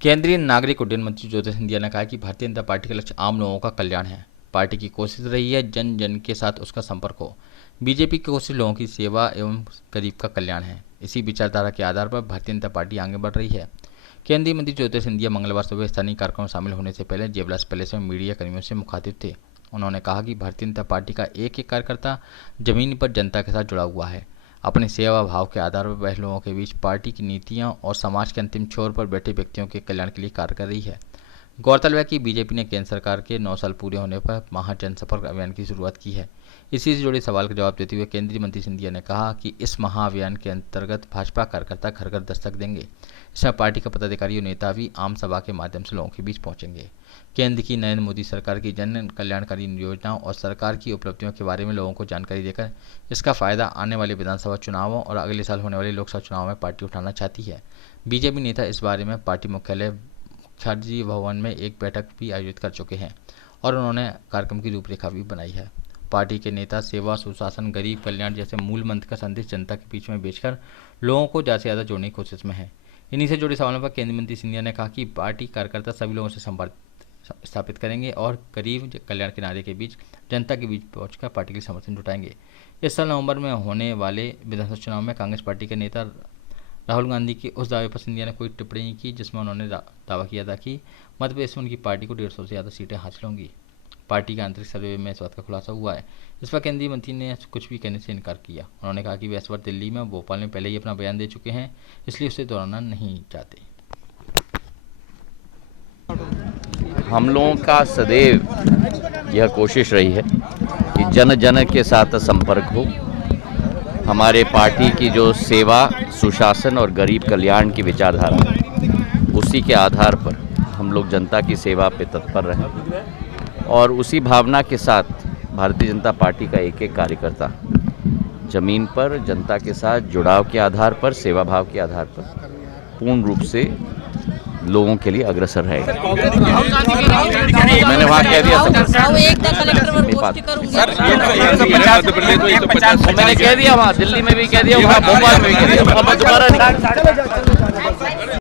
केंद्रीय नागरिक उड्डयन मंत्री ज्योतिरादित्य सिंधिया ने कहा कि भारतीय जनता पार्टी का लक्ष्य आम लोगों का कल्याण है। पार्टी की कोशिश रही है जन जन के साथ उसका संपर्क हो। बीजेपी की कोशिश लोगों की सेवा एवं गरीब का कल्याण है। इसी विचारधारा के आधार पर भारतीय जनता पार्टी आगे बढ़ रही है। केंद्रीय मंत्री ज्योतिरादित्य सिंधिया मंगलवार सुबह स्थानीय कार्यक्रम में शामिल होने से पहले जेवलास पैलेस में मीडिया कर्मियों से मुखातिब थे। उन्होंने कहा कि भारतीय जनता पार्टी का एक एक कार्यकर्ता जमीन पर जनता के साथ जुड़ा हुआ है। अपने सेवा भाव के आधार पर वह लोगों के बीच पार्टी की नीतियां और समाज के अंतिम छोर पर बैठे व्यक्तियों के कल्याण के लिए कार्य कर रही है। गौरतलब है कि बीजेपी ने केंद्र सरकार के 9 साल पूरे होने पर महा जनसंपर्क अभियान की शुरुआत की है। इसी से जुड़े सवाल का जवाब देते हुए केंद्रीय मंत्री सिंधिया ने कहा कि इस महा अभियान के अंतर्गत भाजपा कार्यकर्ता घर घर दस्तक देंगे। इसमें पार्टी के पदाधिकारी और नेता भी आम सभा के माध्यम से लोगों के बीच पहुंचेंगे। केंद्र की नरेंद्र मोदी सरकार की जन कल्याणकारी योजनाओं और सरकार की उपलब्धियों के बारे में लोगों को जानकारी देकर इसका फायदा आने वाले विधानसभा चुनावों और अगले साल होने वाले लोकसभा चुनाव में पार्टी उठाना चाहती है। बीजेपी नेता इस बारे में पार्टी मुख्यालय मुखर्जी भवन में एक बैठक भी आयोजित कर चुके हैं और उन्होंने कार्यक्रम की रूपरेखा भी बनाई है। पार्टी के नेता सेवा, सुशासन, गरीब कल्याण जैसे मूल मंत्र का संदेश जनता के बीच में बेचकर लोगों को ज़्यादा से ज़्यादा जोड़ने की कोशिश में है। इन्हीं से जुड़े सवालों पर केंद्रीय मंत्री सिंधिया ने कहा कि पार्टी कार्यकर्ता सभी लोगों से संपर्क स्थापित करेंगे और गरीब कल्याण के नारे के बीच जनता के बीच पहुंचकर पार्टी के समर्थन जुटाएंगे। इस साल नवंबर में होने वाले विधानसभा चुनाव में कांग्रेस पार्टी के नेता राहुल गांधी के उस दावे पर सिंधिया ने कोई टिप्पणी की जिसमें उन्होंने दावा किया था कि मध्य प्रदेश में उनकी पार्टी को 150 से ज़्यादा सीटें हासिल होंगी। पार्टी के आंतरिक सर्वे में इस बात का खुलासा हुआ है। इस पर केंद्रीय मंत्री ने कुछ भी कहने से इनकार किया। उन्होंने कहा कि वे इस बार दिल्ली में भोपाल में पहले ही अपना बयान दे चुके हैं, इसलिए उसे दोहराना नहीं चाहते। हम लोगों का सदैव यह कोशिश रही है कि जन जन के साथ संपर्क हो। हमारे पार्टी की जो सेवा, सुशासन और गरीब कल्याण की विचारधारा है, उसी के आधार पर हम लोग जनता की सेवा पे तत्पर रहें और उसी भावना के साथ भारतीय जनता पार्टी का एक एक कार्यकर्ता जमीन पर जनता के साथ जुड़ाव के आधार पर, सेवा भाव के आधार पर पूर्ण रूप से लोगों के लिए अग्रसर है। मैंने वहाँ कह दिया मैंने कह दिया, वहाँ दिल्ली में भी कह दिया, वहाँ भोपाल में भी कह दिया।